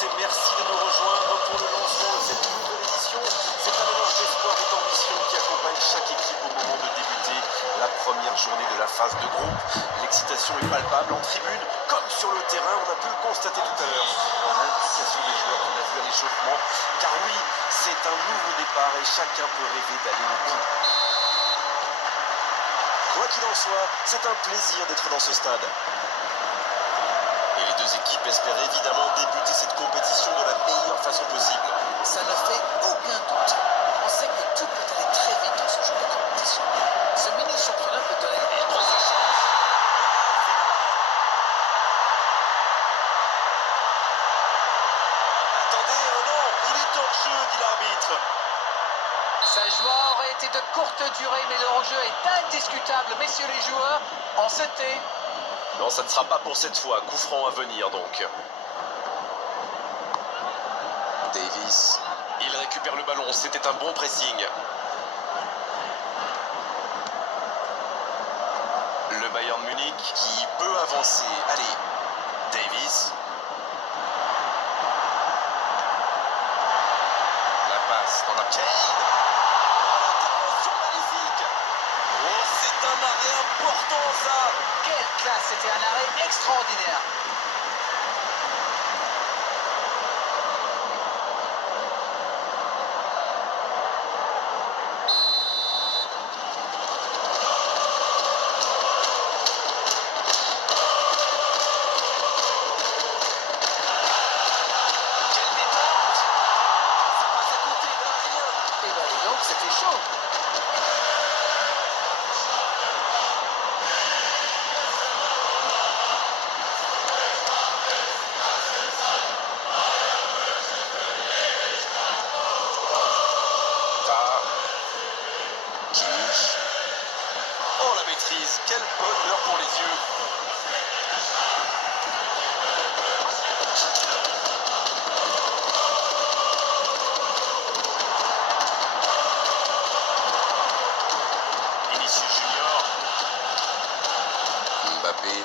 et merci de nous rejoindre pour le lancement de cette nouvelle édition. C'est un mélange d'espoir et d'ambition qui accompagne chaque équipe au moment de débuter la première journée de la phase de groupe. L'excitation est palpable en tribune comme sur le terrain. On a pu le constater tout à l'heure dans l'implication des joueurs qu'on a vu à l'échauffement. Car oui, c'est un nouveau départ et chacun peut rêver d'aller au bout. Quoi qu'il en soit, c'est un plaisir d'être dans ce stade. Et les deux équipes espèrent évidemment débuter cette compétition de la meilleure façon possible. Ça ne fait aucun doute. On sait que tout peut aller très vite dans ce genre de compétition. Ce mini-championnat peut donner une grosse chance. Attendez, oh non, il est hors jeu, dit l'arbitre. Sa joie aurait été de courte durée, mais le hors-jeu est indiscutable. Messieurs les joueurs, en CT. Non, ça ne sera pas pour cette fois. Coup franc à venir donc. Davis. Il récupère le ballon. C'était un bon pressing. Le Bayern Munich qui peut avancer. Allez, Davis. La passe dans la Kane. Intervention magnifique. Oh, c'est un arrêt important ça. Quelle classe, c'était un arrêt extraordinaire. Quelle détente. Ça passe à côté, là, rien. Et ben dis donc, c'était chaud. Tard. Kimmich. Oh la maîtrise, quel bonheur pour les yeux. Vinicius Junior. Mbappé.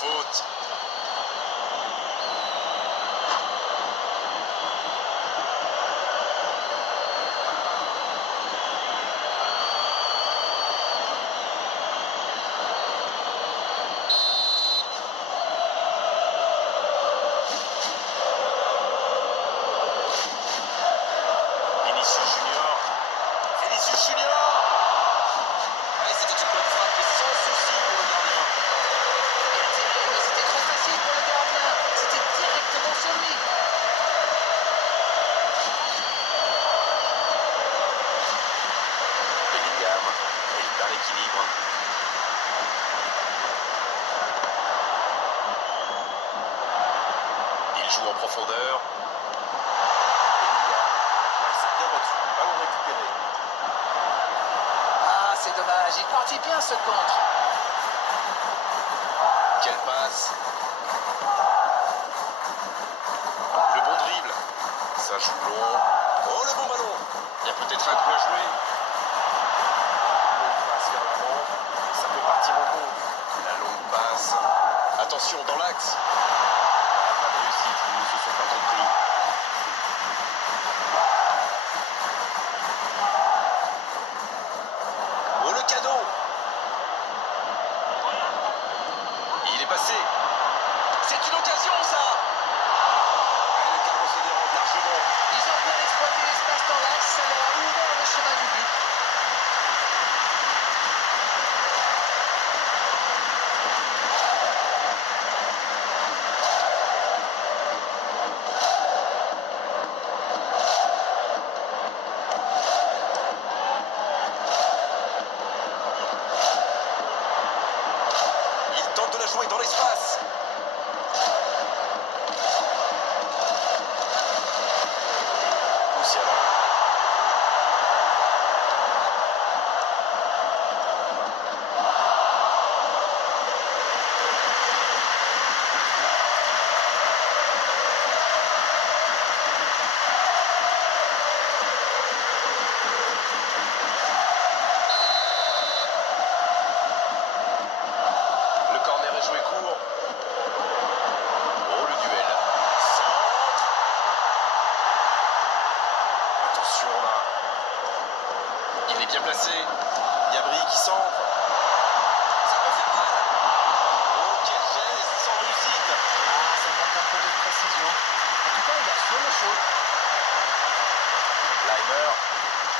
Faute. Vinicius Junior. Vinicius Junior. Ouais, c'était une bonne frappe et sans souci pour le gardien. Bien tiré, mais c'était trop facile pour le gardien. C'était directement sur lui. Bellingham. Il perd l'équilibre. Il joue en profondeur. Bellingham. C'est bien battu. Ballon récupéré. Ah, c'est dommage. Il partit bien ce contre. Quelle passe. Le bon dribble. Ça joue long. Oh, le bon ballon. Il y a peut-être un coup à jouer. Longue passe vers l'avant. Et ça peut partir en compte. La longue passe. Attention, dans l'axe. Ah, pas de réussite. Ils ne se sont pas compris. Oh, le cadeau. Il est passé. C'est une occasion, ça. Et le cadre se dérobe largement. Ils ont bien exploité l'espace dans l'axe. Ça leur a ouvert le chemin du but. déplacé. Gnabry qui centre. Ça peut faire mal. Oh, quel geste sans réussite. Ah, ça manque un peu de précision. En tout cas, il a fait le show. Leimer,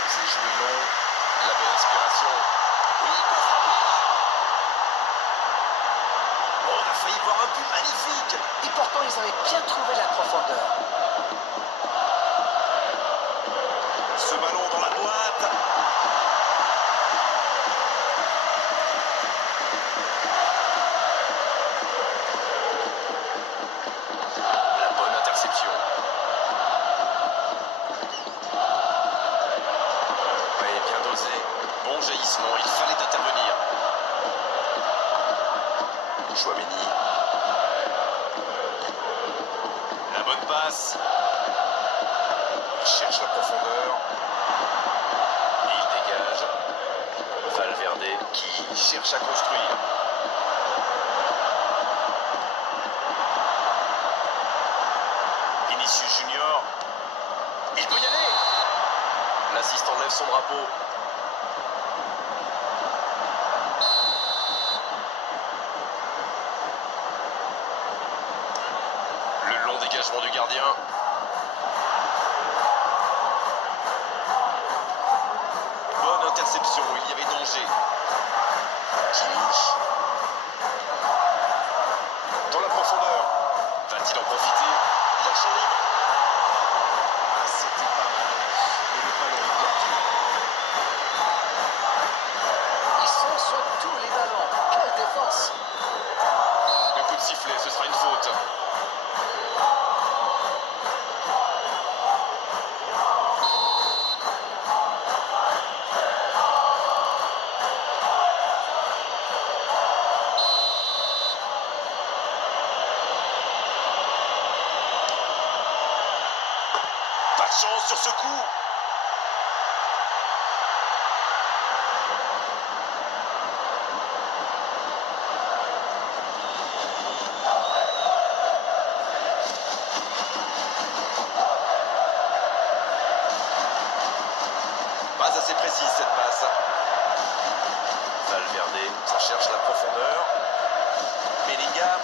c'est joué long. La belle inspiration. Oui, oh, on a failli voir un but magnifique. Et pourtant, ils avaient bien trouvé la profondeur. Ce ballon dans la boîte. La bonne interception. Oui, bien dosé. Bon jaillissement, il fallait intervenir. Chouameni. La bonne passe. Il cherche la profondeur. Et il dégage. Valverde qui cherche à construire. Vinicius Junior. Il peut y aller. L'assistant lève son drapeau. Le long dégagement du gardien. Bonne interception, il y avait danger. Kimmich. Dans la profondeur. Va-t-il en profiter? Il a le champ libre. Ah, c'était pas mal. Mais le ballon est perdu. Ils sont sur tous les ballons. Quelle défense! Le coup de sifflet, ce sera une faute. Pas de chance sur ce coup. Pas assez précise cette passe. Valverde, ça cherche la profondeur. Bellingham.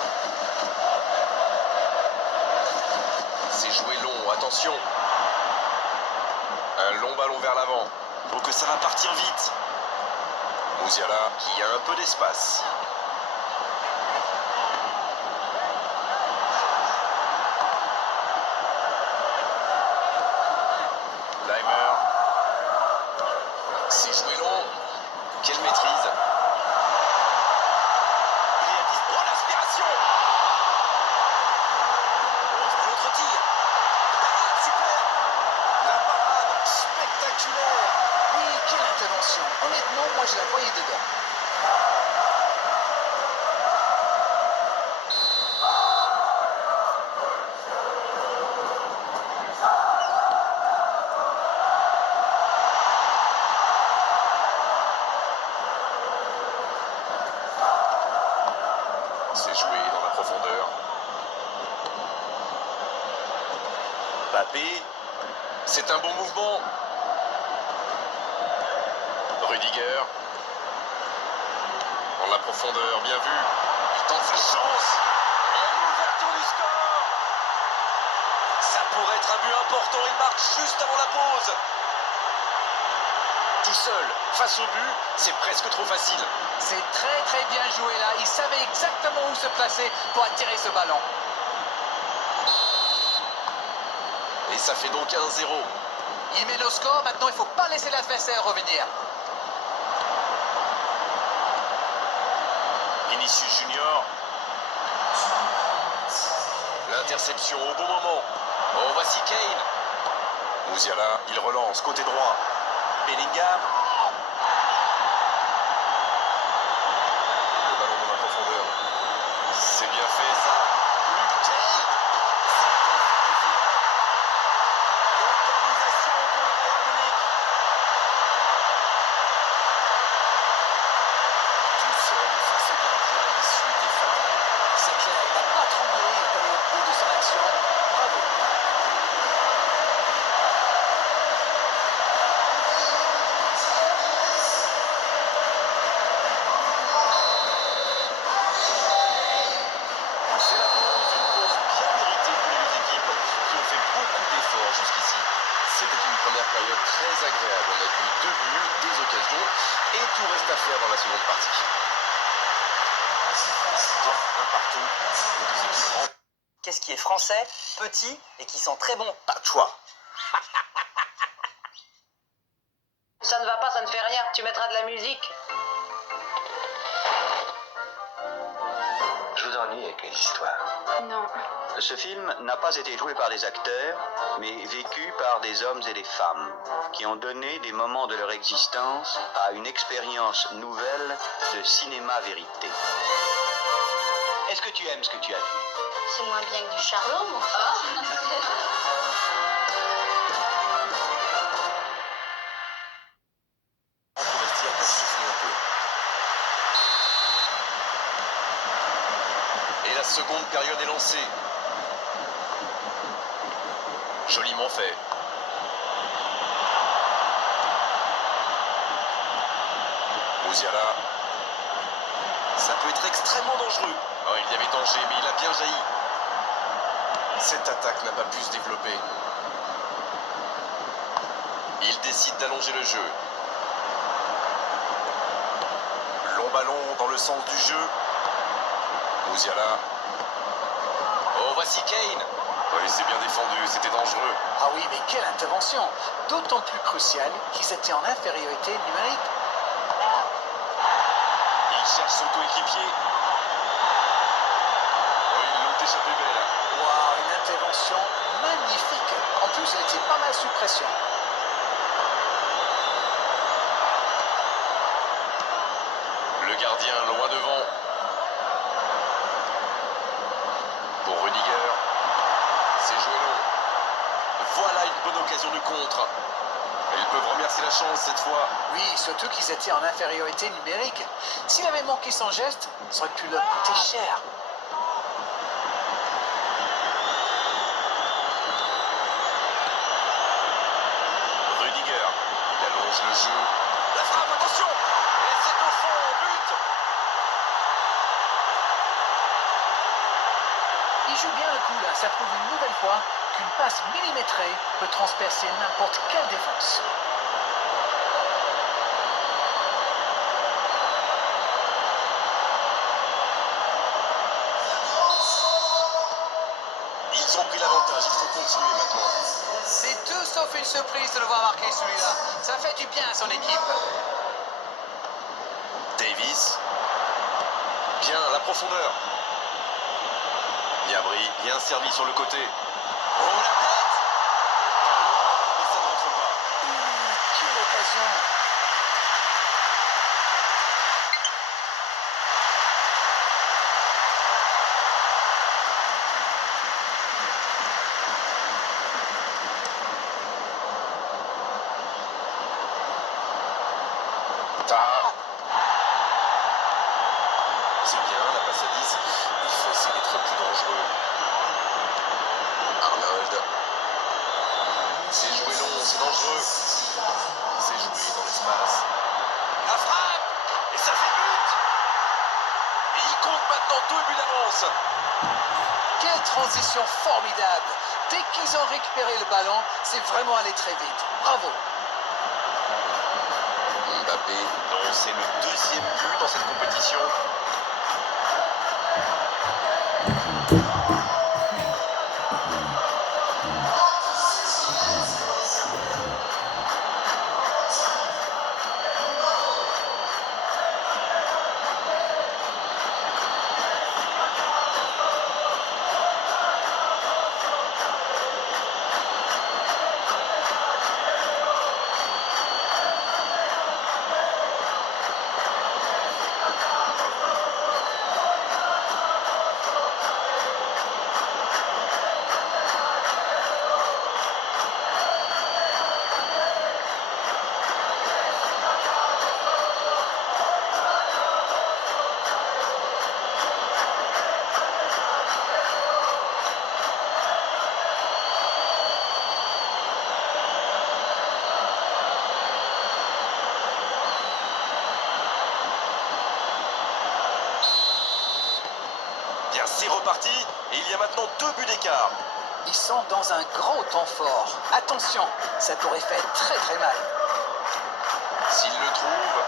C'est joué long, attention. Un long ballon vers l'avant. Donc ça va partir vite. Musiala qui a un peu d'espace. Leimer. C'est joué long. Quelle maîtrise. Il est à 10. Oh, l'aspiration. Oh, l'autre tir. Parade, super. La parade spectaculaire. Oui, quelle intervention! Honnêtement, moi je la voyais dedans. C'est joué dans la profondeur. Mbappé. C'est un bon mouvement. Rudiger. Dans la profondeur, bien vu. Il tente sa chance. Et l'ouverture du score. Ça pourrait être un but important. Il marque juste avant la pause. Tout seul, face au but, c'est presque trop facile. C'est très bien joué là. Il savait exactement où se placer pour attirer ce ballon. Et ça fait donc 1-0. Il met le score. Maintenant, il ne faut pas laisser l'adversaire revenir. Vinicius Junior. L'interception au bon moment. Oh, voici Kane. Musiala, il relance côté droit. Bellingham. Le ballon dans la profondeur. C'est bien fait ça. Plus que Kane. L'organisation pour le Bayern Munich. Tout seul face au gardien, il suit des fatales. C'est clair, il n'a pas tremblé. Il est allé au bout de son action. Bravo. agréable. On a vu 2 buts, 2 occasions et tout reste à faire dans la seconde partie. Bien, un partout. Les deux équipes rentrent. Qu'est-ce qui est français, petit et qui sent très bon? Pas de choix. Ça ne va pas, ça ne fait rien. Tu mettras de la musique. Je vous ennuie avec les histoires. Non. Ce film n'a pas été joué par des acteurs, mais vécu par des hommes et des femmes qui ont donné des moments de leur existence à une expérience nouvelle de cinéma-vérité. Est-ce que tu aimes ce que tu as vu? C'est moins bien que du Charlot, mon Entre au vestiaire pour souffler un peu. Et la seconde période est lancée. Joliment fait. Musiala. Ça peut être extrêmement dangereux. Oh, il y avait danger, mais il a bien jailli. Cette attaque n'a pas pu se développer. Il décide d'allonger le jeu. Long ballon dans le sens du jeu. Musiala. Oh, voici Kane. Oui, c'est bien défendu, c'était dangereux. Ah oui, mais quelle intervention! D'autant plus cruciale qu'ils étaient en infériorité numérique. Il cherche son coéquipier. Oh, ils l'ont échappé belle. Waouh, une intervention magnifique. En plus, elle était pas mal sous pression. Le gardien loin devant. Pour Rudiger. C'est joué long. Voilà une bonne occasion de contre. Ils peuvent remercier la chance cette fois. Oui, surtout qu'ils étaient en infériorité numérique. S'il avait manqué son geste, ça aurait pu leur coûter cher. Rudiger. Il allonge le jeu. La frappe, attention. Et c'est au fond, but. Il joue bien le coup là, ça prouve une nouvelle fois qu'une passe millimétrée peut transpercer n'importe quelle défense. Ils ont pris l'avantage, il faut continuer maintenant. C'est tout sauf une surprise de le voir marquer celui-là. Ça fait du bien à son équipe. Davis. Bien, la profondeur. Niabri, bien servi sur le côté. Oh, la tête. Mais ça ne rentre pas. Quelle occasion! Tard. C'est bien, la passe à 10. Il faut essayer d'être plus dangereux. Arnold. C'est joué long, c'est dangereux. C'est joué dans l'espace. La frappe. Et ça fait but. Et il compte maintenant 2 buts d'avance. Quelle transition formidable! Dès qu'ils ont récupéré le ballon, c'est vraiment allé très vite. Bravo! Mbappé, non, c'est le 2e but dans cette compétition. Bien, c'est reparti. Et il y a maintenant 2 buts d'écart. Ils sont dans un gros temps fort. Attention, ça pourrait faire très très mal. S'il le trouve.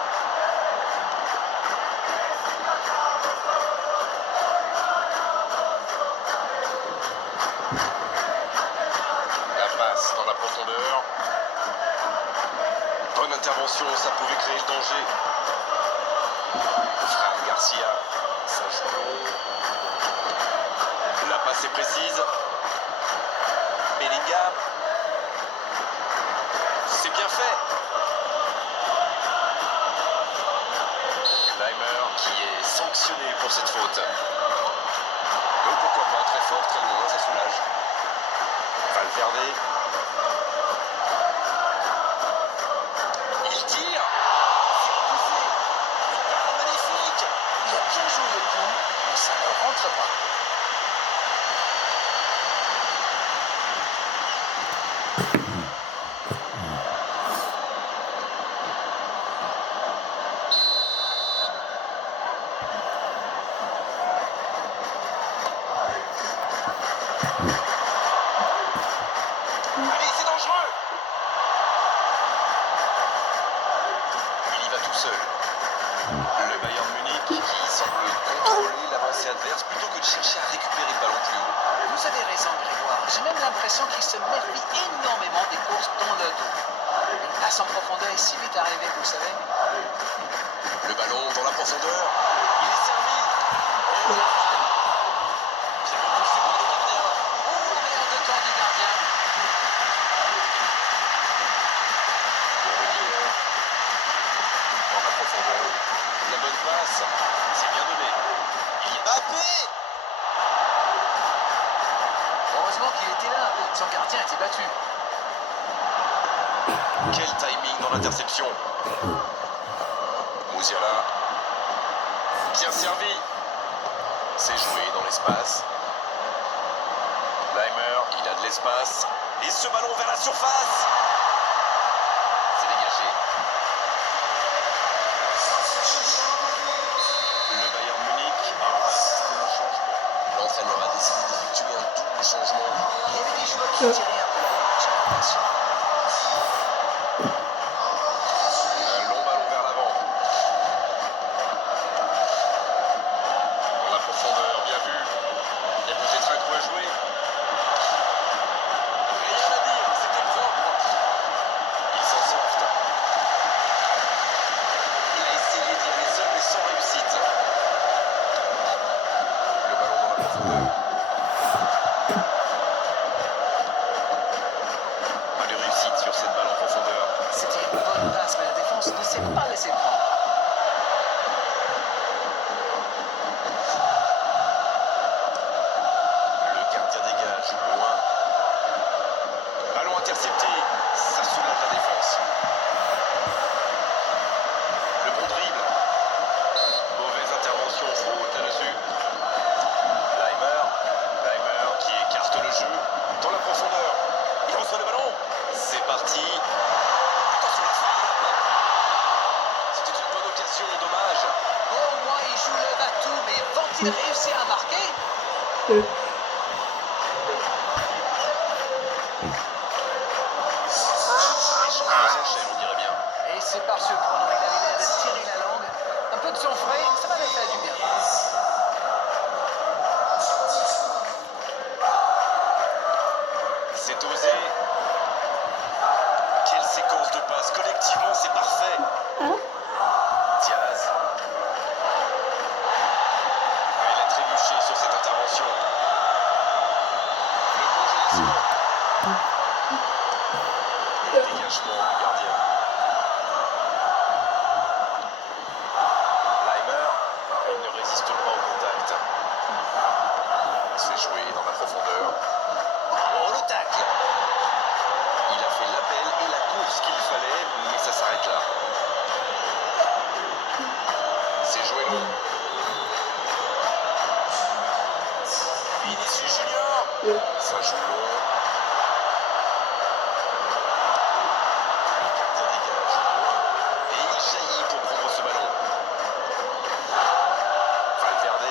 La passe dans la profondeur. Bonne intervention, ça pouvait créer le danger. Fran Garcia, ça joue long. La passe est précise. Bellingham. C'est bien fait. Leimer qui est sanctionné pour cette faute. Donc pourquoi pas, très fort, très loin, ça soulage. Valverde. Il tire. Magnifique. Il a bien joué le coup, mais ça ne rentre pas. Allez, c'est dangereux. Il y va tout seul. Le Bayern Munich qui semble contrôler l'avancée adverse plutôt que de chercher à récupérer le ballon plus haut. Vous avez raison, Grégoire. J'ai même l'impression qu'il se méfie énormément des courses dans le dos. Une passe en profondeur est si vite arrivée, vous savez. Le ballon dans la profondeur. Il est servi. Oh, bien repoussé par le gardien. Oh, mais en deux temps du gardien. Pour dans la profondeur. La bonne passe. C'est bien donné. Il y a Mbappé. Heureusement qu'il était là. Son gardien était battu. Quel timing dans l'interception. Musiala. Bien servi. C'est joué dans l'espace. Leimer, il a de l'espace. Et ce ballon vers la surface. C'est dégagé. Le Bayern Munich a assisté au changement. L'entraîneur a décidé d'effectuer un double changement. Il y avait des joueurs qui tiraient un peu la langue, j'ai l'impression. Un long ballon vers l'avant. Dans la profondeur, bien vu. Il y a peut-être un coup à jouer. Rien à dire, c'était propre. Il s'en sort. Il a essayé d'y aller seul mais sans réussite. Le ballon dans la profondeur. Pas de réussite sur cette balle en profondeur. C'était une bonne passe, mais la défense ne s'est pas laissée prendre. Le gardien dégage, loin. Ballon intercepté, ça soulage la défense. Le bon dribble. Mauvaise intervention, faute là-dessus. Leimer qui écarte le jeu dans la profondeur. Il reçoit le ballon. C'est parti. Attention la frappe. C'était une bonne occasion, dommage. Au moins, il joue le bateau, mais vont-ils réussir à marquer? Les changements s'enchaînent, on dirait bien. Et c'est pas surprenant, il avait l'air de tirer la langue. Un peu de son frais, ça va lui faire du bien. C'est osé. Quelle séquence de passes. Collectivement, c'est parfait. Diaz. Il a trébuché sur cette intervention. Le bon génisme. Et le dégagement du gardien. Leimer. Il ne résiste pas au contact. C'est joué dans la profondeur. Oh, le tacle. Il a fait l'appel et la course qu'il fallait, mais ça s'arrête là. C'est joué long. Vinicius Junior. Ça joue long. Le gardien dégage loin. Et il jaillit pour prendre ce ballon. Valverde.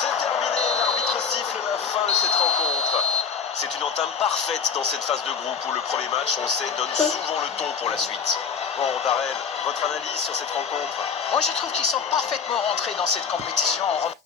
C'est terminé, l'arbitre siffle la fin de cette rencontre. C'est une entame parfaite dans cette phase de groupe où le premier match, on le sait, donne souvent le ton pour la suite. Bon, Darrell, votre analyse sur cette rencontre? Moi, je trouve qu'ils sont parfaitement rentrés dans cette compétition en